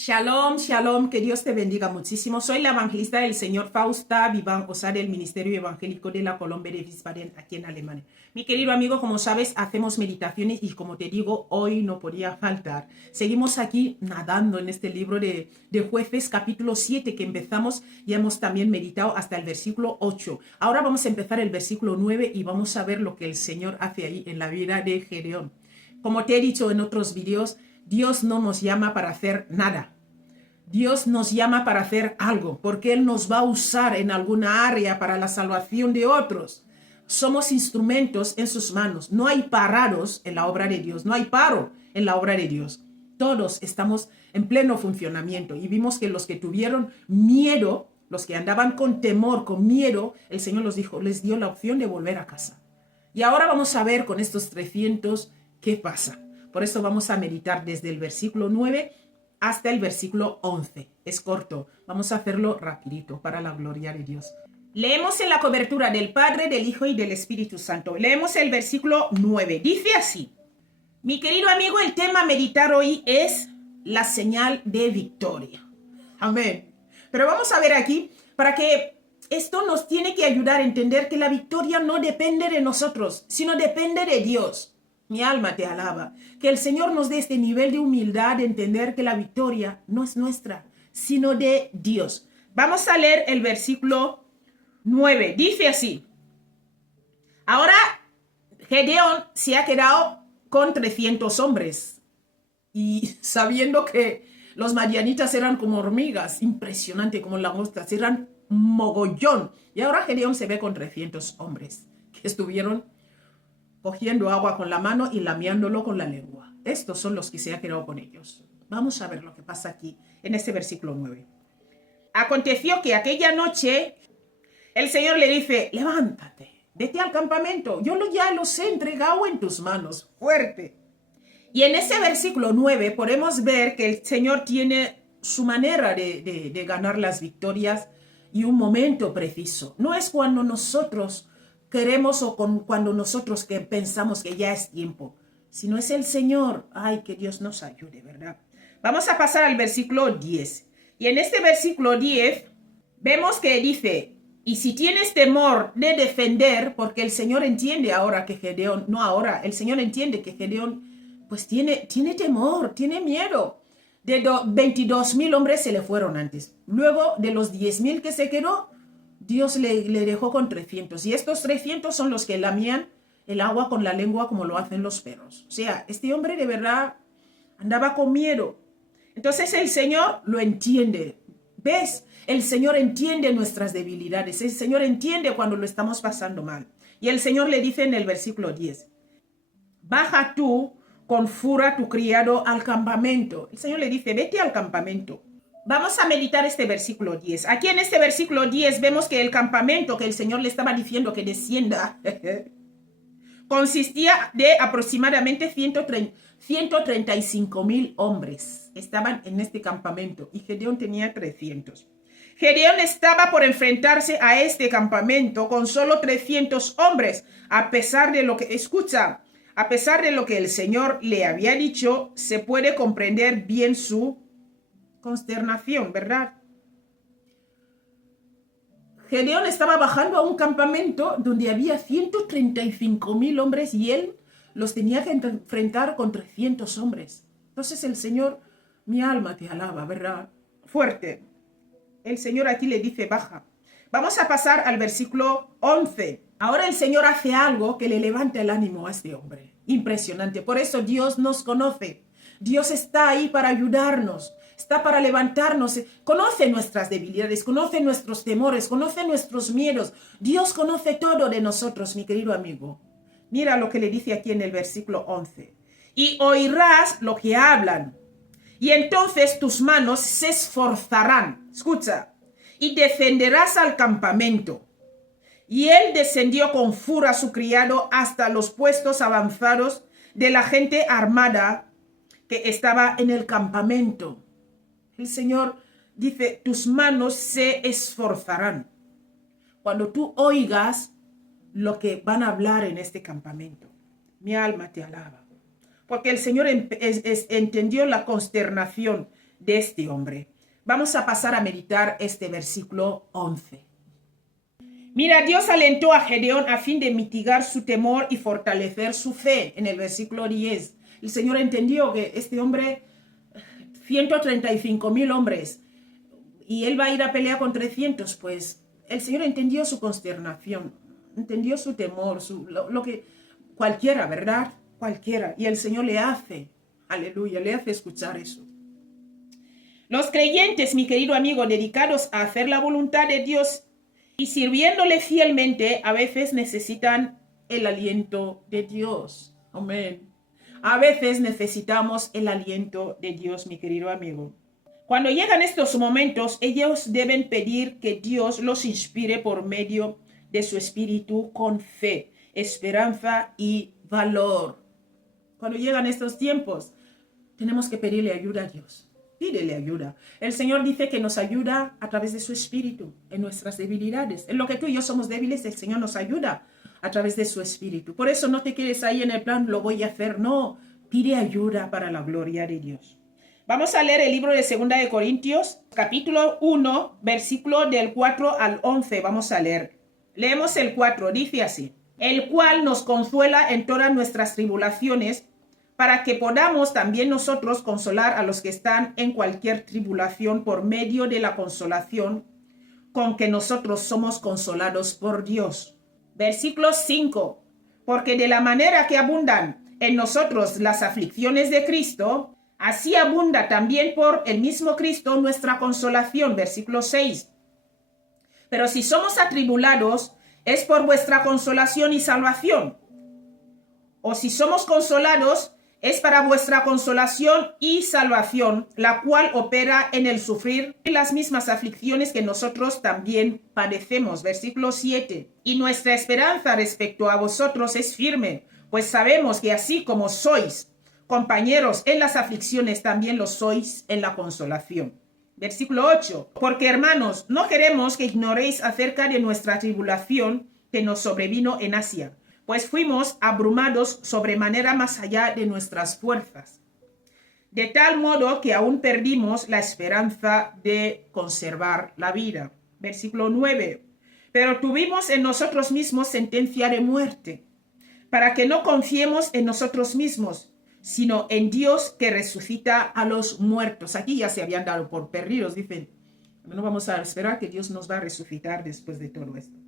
Shalom, shalom, que Dios te bendiga muchísimo. Soy la evangelista del Señor Fausta Vivan Osar del Ministerio Evangélico de la Colombia de Wiesbaden, aquí en Alemania. Mi querido amigo, como sabes, hacemos meditaciones y como te digo, hoy no podía faltar. Seguimos aquí nadando en este libro de Jueces, capítulo 7, que empezamos y hemos también meditado hasta el versículo 8. Ahora vamos a empezar el versículo 9 y vamos a ver lo que el Señor hace ahí en la vida de Gedeón. Como te he dicho en otros videos, Dios no nos llama para hacer nada. Dios nos llama para hacer algo, porque Él nos va a usar en alguna área para la salvación de otros. Somos instrumentos en sus manos. No hay parados en la obra de Dios, no hay paro en la obra de Dios. Todos estamos en pleno funcionamiento y vimos que los que tuvieron miedo, los que andaban con temor, con miedo, el Señor les dio la opción de volver a casa. Y ahora vamos a ver con estos 300 qué pasa. Por eso vamos a meditar desde el versículo 9 hasta el versículo 11. Es corto. Vamos a hacerlo rapidito para la gloria de Dios. Leemos en la cobertura del Padre, del Hijo y del Espíritu Santo. Leemos el versículo 9. Dice así. Mi querido amigo, el tema a meditar hoy es la señal de victoria. Amén. Pero vamos a ver aquí, para que esto nos tiene que ayudar a entender que la victoria no depende de nosotros, sino depende de Dios. Mi alma te alaba. Que el Señor nos dé este nivel de humildad de entender que la victoria no es nuestra, sino de Dios. Vamos a leer el versículo 9. Dice así. Ahora Gedeón se ha quedado con 300 hombres. Y sabiendo que los madianitas eran como hormigas, impresionante, como langostas, eran mogollón. Y ahora Gedeón se ve con 300 hombres que estuvieron cogiendo agua con la mano y lamiándolo con la lengua. Estos son los que se ha quedado con ellos. Vamos a ver lo que pasa aquí en este versículo 9. Aconteció que aquella noche el Señor le dice, levántate, vete al campamento. Yo ya los he entregado en tus manos. Fuerte. Y en ese versículo 9 podemos ver que el Señor tiene su manera de ganar las victorias y un momento preciso. No es cuando nosotros queremos o cuando nosotros que pensamos que ya es tiempo. Si no es el Señor, ay, que Dios nos ayude, ¿verdad? Vamos a pasar al versículo 10. Y en este versículo 10 vemos que dice, y si tienes temor de defender, porque el Señor entiende ahora que Gedeón, no ahora, el Señor entiende que Gedeón pues tiene temor, tiene miedo. De 22,000 hombres se le fueron antes. Luego de los 10,000 que se quedó, Dios le dejó con 300. Y estos 300 son los que lamían el agua con la lengua como lo hacen los perros. O sea, este hombre de verdad andaba con miedo. Entonces el Señor lo entiende. ¿Ves? El Señor entiende nuestras debilidades. El Señor entiende cuando lo estamos pasando mal. Y el Señor le dice en el versículo 10. Baja tú con fura tu criado al campamento. El Señor le dice, vete al campamento. Vamos a meditar este versículo 10. Aquí en este versículo 10 vemos que el campamento que el Señor le estaba diciendo que descienda consistía de aproximadamente 135,000 hombres. Estaban en este campamento y Gedeón tenía 300. Gedeón estaba por enfrentarse a este campamento con solo 300 hombres, a pesar de lo que, escucha, a pesar de lo que el Señor le había dicho, se puede comprender bien su consternación, ¿verdad? Gedeón estaba bajando a un campamento donde había 135,000 hombres y él los tenía que enfrentar con 300 hombres. Entonces el Señor, mi alma te alaba, ¿verdad? Fuerte. El Señor aquí le dice, baja. Vamos a pasar al versículo 11. Ahora el Señor hace algo que le levanta el ánimo a este hombre. Impresionante. Por eso Dios nos conoce. Dios está ahí para ayudarnos. Está para levantarnos. Conoce nuestras debilidades, conoce nuestros temores, conoce nuestros miedos. Dios conoce todo de nosotros, mi querido amigo. Mira lo que le dice aquí en el versículo 11. Y oirás lo que hablan. Y entonces tus manos se esforzarán. Escucha. Y defenderás al campamento. Y él descendió con fura a su criado hasta los puestos avanzados de la gente armada que estaba en el campamento. El Señor dice, tus manos se esforzarán. Cuando tú oigas lo que van a hablar en este campamento, mi alma te alaba. Porque el Señor entendió la consternación de este hombre. Vamos a pasar a meditar este versículo 11. Mira, Dios alentó a Gedeón a fin de mitigar su temor y fortalecer su fe. En el versículo 10, el Señor entendió que este hombre, 135,000 hombres, y él va a ir a pelear con 300, pues el Señor entendió su consternación, entendió su temor, lo que cualquiera, ¿verdad? Cualquiera. Y el Señor le hace, aleluya, le hace escuchar eso. Los creyentes, mi querido amigo, dedicados a hacer la voluntad de Dios y sirviéndole fielmente, a veces necesitan el aliento de Dios. Amén. A veces necesitamos el aliento de Dios, mi querido amigo. Cuando llegan estos momentos, ellos deben pedir que Dios los inspire por medio de su espíritu con fe, esperanza y valor. Cuando llegan estos tiempos, tenemos que pedirle ayuda a Dios. Pídele ayuda. El Señor dice que nos ayuda a través de su espíritu, en nuestras debilidades. En lo que tú y yo somos débiles, el Señor nos ayuda a través de su espíritu. Por eso no te quedes ahí en el plan, lo voy a hacer. No, pide ayuda para la gloria de Dios. Vamos a leer el libro de 2 de Corintios, capítulo 1, versículo del 4 al 11. Vamos a leer. Leemos el 4, dice así. El cual nos consuela en todas nuestras tribulaciones, para que podamos también nosotros consolar a los que están en cualquier tribulación por medio de la consolación con que nosotros somos consolados por Dios. Versículo 5. Porque de la manera que abundan en nosotros las aflicciones de Cristo, así abunda también por el mismo Cristo nuestra consolación. Versículo 6. Pero si somos atribulados, es por vuestra consolación y salvación. O si somos consolados, es para vuestra consolación y salvación, la cual opera en el sufrir las mismas aflicciones que nosotros también padecemos. Versículo 7. Y nuestra esperanza respecto a vosotros es firme, pues sabemos que así como sois compañeros en las aflicciones, también lo sois en la consolación. Versículo 8. Porque, hermanos, no queremos que ignoréis acerca de nuestra tribulación que nos sobrevino en Asia, pues fuimos abrumados sobremanera más allá de nuestras fuerzas, de tal modo que aún perdimos la esperanza de conservar la vida. Versículo 9. Pero tuvimos en nosotros mismos sentencia de muerte, para que no confiemos en nosotros mismos, sino en Dios que resucita a los muertos. Aquí ya se habían dado por perdidos, dicen, no vamos a esperar que Dios nos va a resucitar después de todo esto.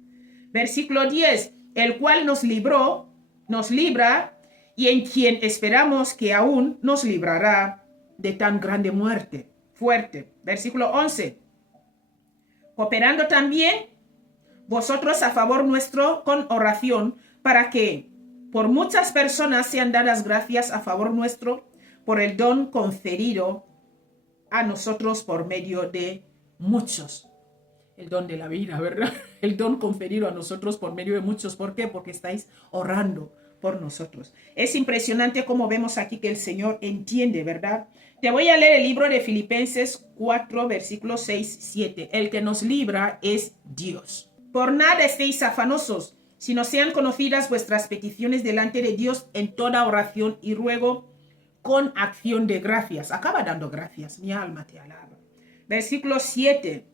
Versículo 10. El cual nos libra, y en quien esperamos que aún nos librará de tan grande muerte. Fuerte. Versículo 11. Cooperando también vosotros a favor nuestro con oración, para que por muchas personas sean dadas gracias a favor nuestro por el don concedido a nosotros por medio de muchos. El don de la vida, ¿verdad? El don conferido a nosotros por medio de muchos. ¿Por qué? Porque estáis orando por nosotros. Es impresionante cómo vemos aquí que el Señor entiende, ¿verdad? Te voy a leer el libro de Filipenses 4, versículos 6, 7. El que nos libra es Dios. Por nada estéis afanosos, sino sean conocidas vuestras peticiones delante de Dios en toda oración y ruego con acción de gracias. Acaba dando gracias, mi alma te alaba. Versículo 7.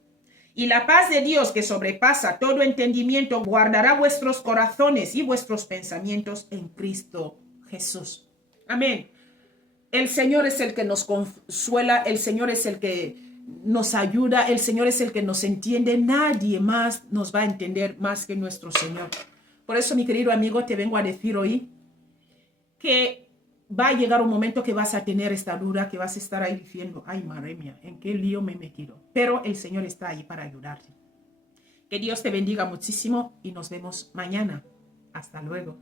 Y la paz de Dios, que sobrepasa todo entendimiento, guardará vuestros corazones y vuestros pensamientos en Cristo Jesús. Amén. El Señor es el que nos consuela, el Señor es el que nos ayuda, el Señor es el que nos entiende. Nadie más nos va a entender más que nuestro Señor. Por eso, mi querido amigo, te vengo a decir hoy que va a llegar un momento que vas a tener esta duda, que vas a estar ahí diciendo, ay, madre mía, ¿en qué lío me he metido? Pero el Señor está ahí para ayudarte. Que Dios te bendiga muchísimo y nos vemos mañana. Hasta luego.